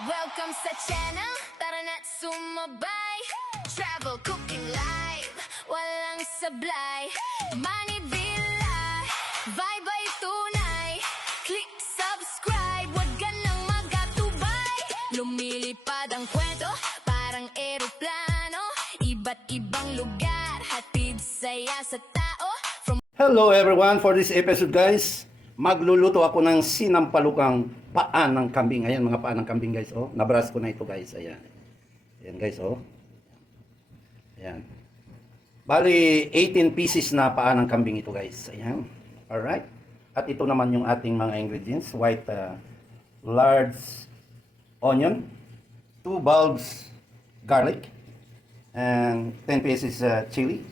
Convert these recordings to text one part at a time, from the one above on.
Welcome sa channel, tara na't sumabay. Travel, cooking live, walang sablay. Money Villa, vibe ay tunay. Click subscribe, wag ka nang magatubay. Lumilipad ang kwento, parang eroplano. Iba't ibang lugar, hatid saya sa tao. Hello everyone, for this episode guys, magluluto ako ng sinampalukang paa ng kambing. Ayan mga paa ng kambing guys, oh. Nabras ko na ito guys, ayan. Ayan guys, oh. Ayan. Bali, 18 pieces na paa ng kambing ito guys. Ayan. Alright. At ito naman yung ating mga ingredients. White large onion, 2 bulbs garlic, and 10 pieces chili.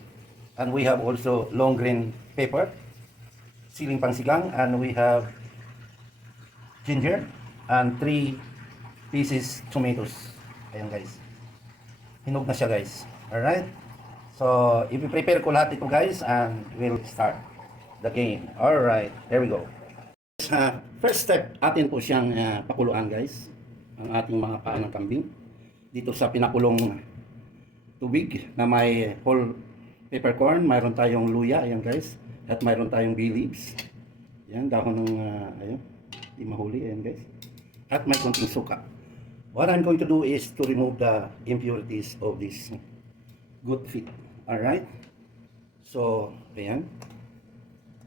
And we have also long green pepper, siling pangsigang, and we have ginger, and 3 pieces tomatoes. Ayan guys. Hinog na siya guys. Alright. So, i-prepare ko lahat ito guys, and we'll start the game. Alright. Here we go. First step, atin po siyang pakuluan guys. Ang ating mga paa ng kambing. Dito sa pinakulong tubig na may whole peppercorn, mayroon tayong luya, ayan guys, at mayroon tayong bay leaves, ayan, dahon ng, ayan, di mahuli, ayan guys, at may konting suka. What I'm going to do is to remove the impurities of this good feet, alright, so, ayan,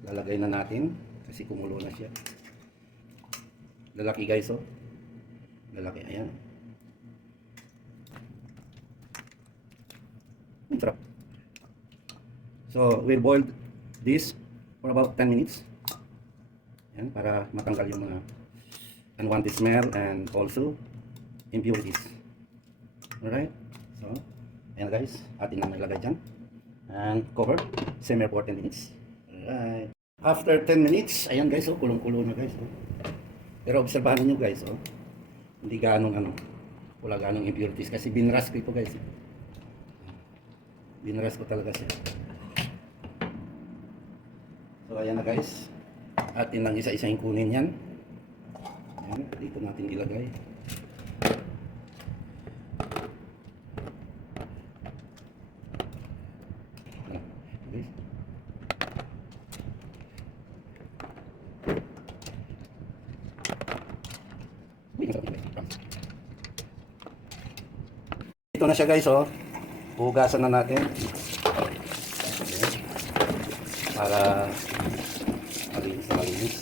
lalagay na natin, kasi kumulo na siya, lalaki guys, oh, lalaki, ayan, sarap. So, we'll boil this for about 10 minutes. Yan, para matanggal yung mga unwanted smell and also impurities. Alright? So, ayan guys, atin na nilagay dyan. And cover, simmer for 10 minutes. Alright. After 10 minutes, ayan guys, oh, kulong-kulo na guys. Oh. Pero obserbahan nyo guys, oh, hindi ganong wala ganong impurities kasi binras ko ito guys. Binras ko talaga siya. So ayan na guys, atin lang isa-isahin kunin yan. Ayan, dito natin ilagay. Okay. Ito na siya guys, oh. Hugasan na natin. Okay. Para malinis na malinis.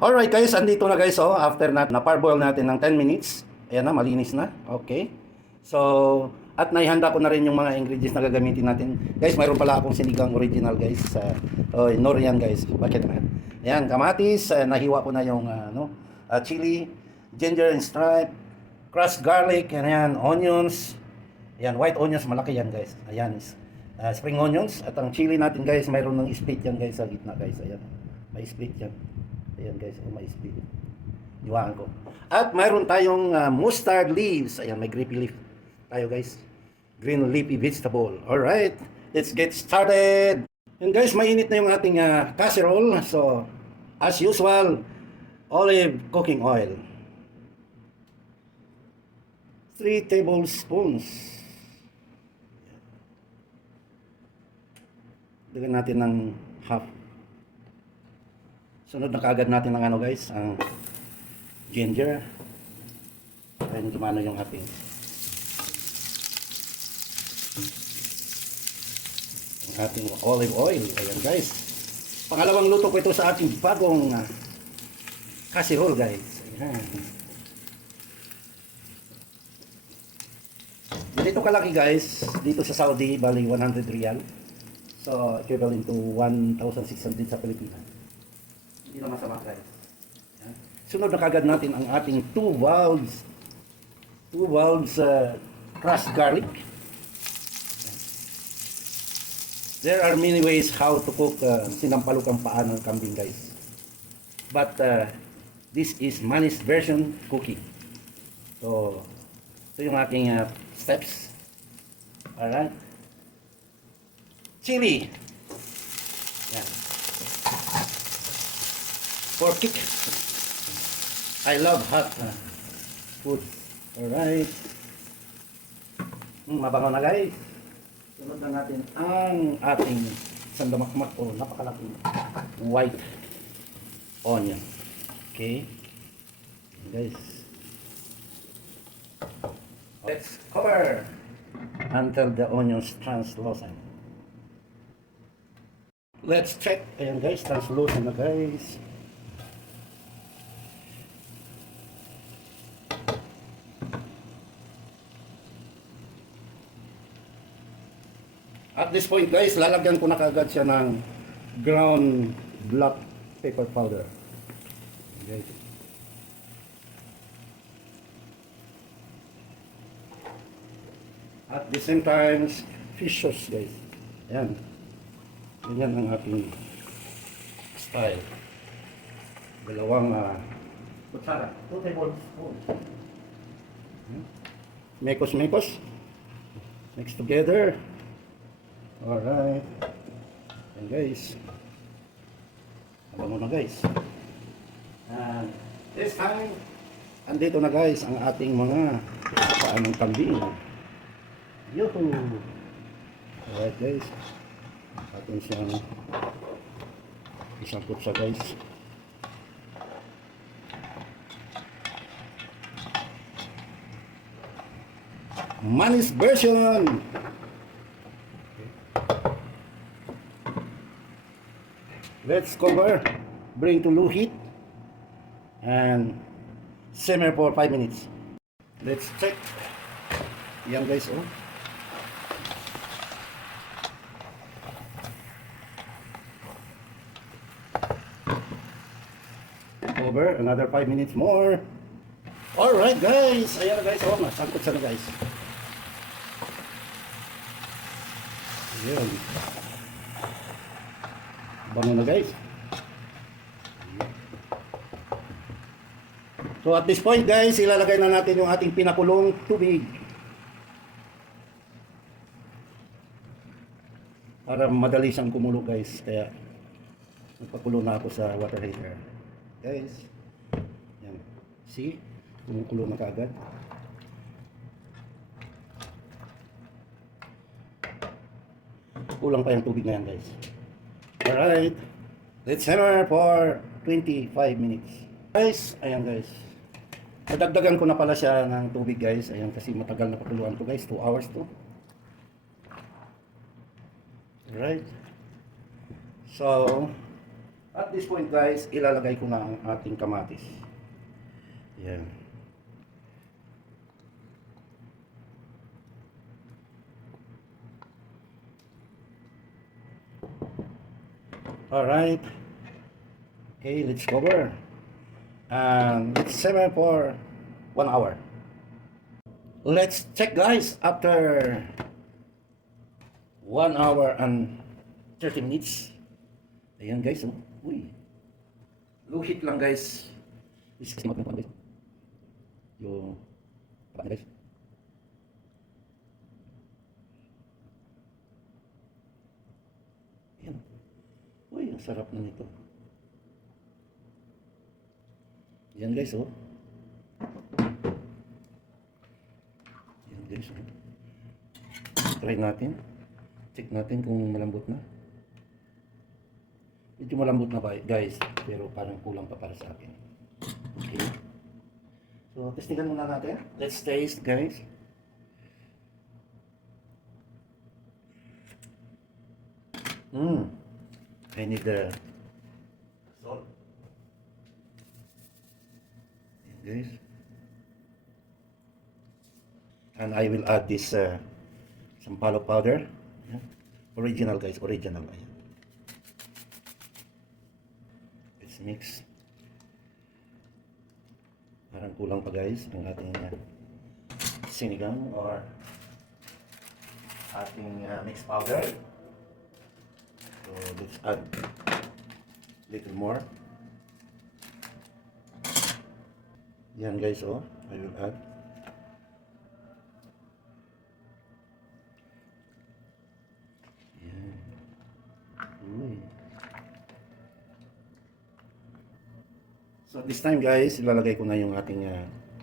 Alright guys, andito na guys, oh, after na parboil natin ng 10 minutes. Ayan na, malinis na. Okay. So, at naihanda ko na rin yung mga ingredients na gagamitin natin. Guys, mayroon pala akong sinigang original guys. Norian guys. Bakit naman? Ayan, kamatis. Nahiwa ko na yung chili, ginger and stripe, crushed garlic, ayan, onions. Ayan, white onions, malaki yan guys. Ayan, spring onions. At ang chili natin guys, mayroon ng split yan guys sa gitna guys. Ayan, may split yan. Ayan guys, may split. Iwaan ko. At mayroon tayong mustard leaves. Ayan, may green leaf tayo guys. Green leafy vegetable. Alright, let's get started. And guys, mainit na yung ating casserole. So, as usual, olive cooking oil. 3 tablespoons. Lagyan natin ng half. Sunod na kaagad natin ng guys, ang ginger. Ayan, tumano yung ating olive oil. Ayan guys. Pangalawang luto ko ito sa ating bagong casserole guys. Ayan. Ganito kalaki guys, dito sa Saudi, bali 100 riyal. So, equivalent to 1,600 sa Pilipinas. Hindi na masama guys. Yan. Sunod na kagad natin ang ating 2 valves crushed garlic. There are many ways how to cook sinampalukang paa ng kambing guys. But this is Manny's version cooking. So, ito yung aking steps. Alright. Chili. Yan. For kick. I love hot food. Alright. Mabango na guys. Sunod na natin ang ating sandamakmak o napakalaking white onion. Okay. Guys. Let's cover until the onions translucent. Let's check. Ayan guys, translucent na guys. At this point guys, lalagyan ko na kagad siya ng ground black pepper powder. Guys. At the same time, fish sauce guys. Ayan. Ganyan ang ating style. Dalawang kutsara. 2 tablespoons. Mekos. Mix together. Alright. Ayan guys. Nabango na guys. And this time, andito na guys ang ating mga paanong kambing. Yuhu! Alright guys. Atin siyang isang kutsa guys. Manis version! Let's cover, bring to low heat, and simmer for 5 minutes. Let's check. Yan guys, oh. Cover, another 5 minutes more. Alright guys, ayan na guys, oh, nasangkot siya na guys. Ayan. Bango na guys. So at this point guys, ilalagay na natin yung ating pinakulong tubig. Para madali siyang kumulo guys. Kaya nagpakulo na ako sa water heater. Guys. Yan. See? Kumukulo na kaagad. Kulang pa yung tubig na yan guys. Alright, let's simmer for 25 minutes. Guys, ayan guys. Nadagdagan ko na pala siya ng tubig guys. Ayan kasi matagal na pakuluan ko guys. 2 hours to. Alright. So, at this point guys, ilalagay ko na ang ating kamatis. Ayan. Alright. Okay, let's cover. And let's simmer for 1 hour. Let's check guys after 1 hour and 30 minutes. Ayan guys, oh. Uy. Low heat lang guys. This is not guys. Yung guys. Ayan. Uy, ang sarap na nito. Yan guys, oh. Yan guys, oh. Try natin. Check natin kung malambot na. Medyo malambot na ba, guys. Pero parang kulang pa para sa akin. Okay. So, testingan muna natin. Let's taste, guys. I need the salt. This. And I will add this sampalo powder. Yeah. Original guys, original. Ayan. Let's mix. Parang kulang pa guys ang ating sinigang or ating mixed powder. So let's add little more. Yan guys, oh, I will add. Yan. So this time guys, ilalagay ko na yung ating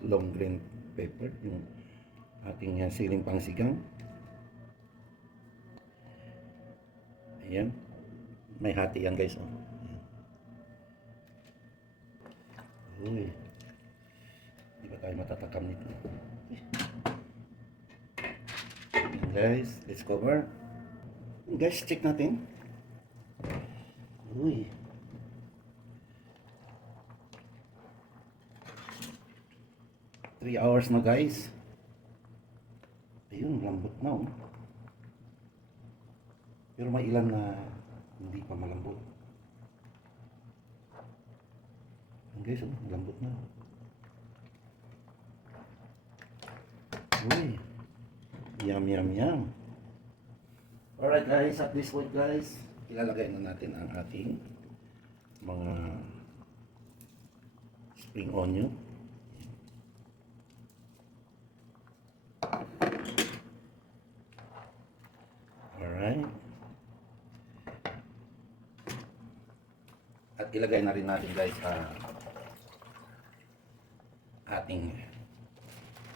long green pepper, yung ating siling pangsigang. Ayan. May hati yan guys. Oh. Ayan. Uy. Di ba tayo matatakam nito? Ayan guys, let's cover. Guys, check natin. Uy. Three hours na guys. Ayun, lambot na oh. Pero may ilan na hindi pa malambot. Ayan guys, oh, lambot na. Uy. Yum, yum, yum. Alright guys, at this point guys, ilalagay na natin ang ating mga spring onion. Alright. At ilagay na rin natin guys ating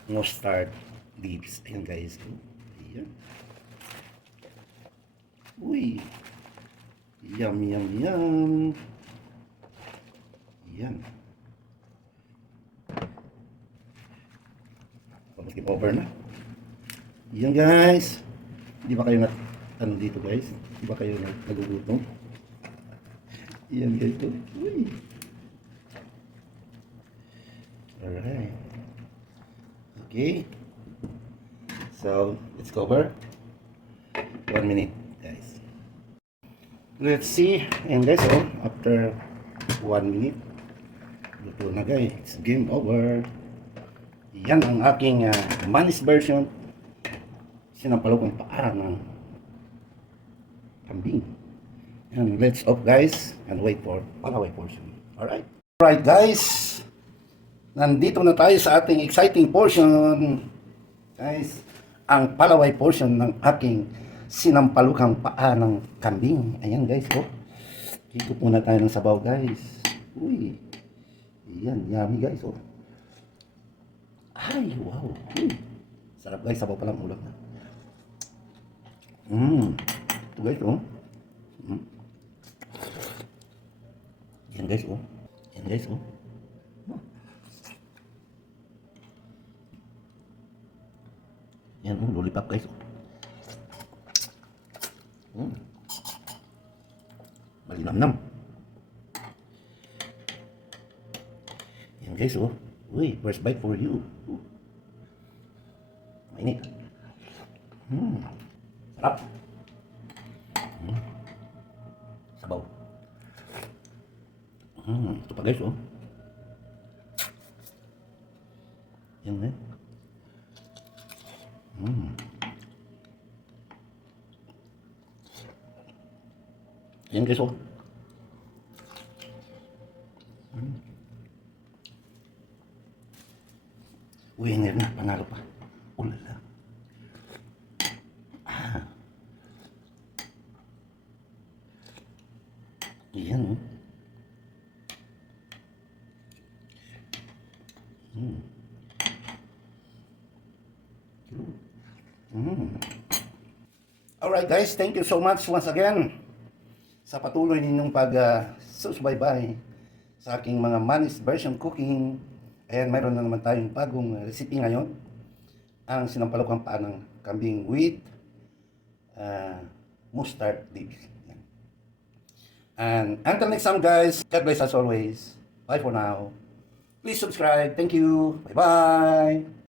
mustard leaves. Ayan guys. Ayan. Uy. Yum, yum, yum. Ayan. Pag-skip over na. Ayan guys. Di ba kayo ano dito guys? Di ba kayo nagugutom? Ayan guys. Uy. Alright. Okay. So, let's cover. 1 minute, guys. Let's see. And guys, oh, after 1 minute, luto na guys. It's game over. Yan ang aking manis version. Sinampalukang paa ng kambing. And let's off guys and wait for palaway portion. Alright. Alright guys. Nandito na tayo sa ating exciting portion. Guys, ang palaway portion ng aking sinampalukang paa ng kambing. Ayan guys, oh. Higop muna tayo ng sabaw guys. Uy. Ayan, yummy guys, oh. Ay, wow. Sarap guys, sabaw pa lang ulam na. Ito guys, oh. Ayan guys, oh. Ayan guys, oh. Yan, lollipop guys. Malinamnam. Yan guys, oh. Uy, first bite for you. Mainit. Sarap. Sabaw. Ito pa guys, oh. Yan, eh. Yan guys, oh. Uy, hindi na, panalo pa. Ulala. Yan, oh. Alright guys, thank you so much once again sa patuloy ninyong pag-susubaybay sa aking mga manis version cooking. Ayan, mayroon na naman tayong bagong recipe ngayon. Ang sinampalukang paa ng kambing with mustard leaves. Ayan. And until next time guys, God bless as always. Bye for now. Please subscribe. Thank you. Bye-bye.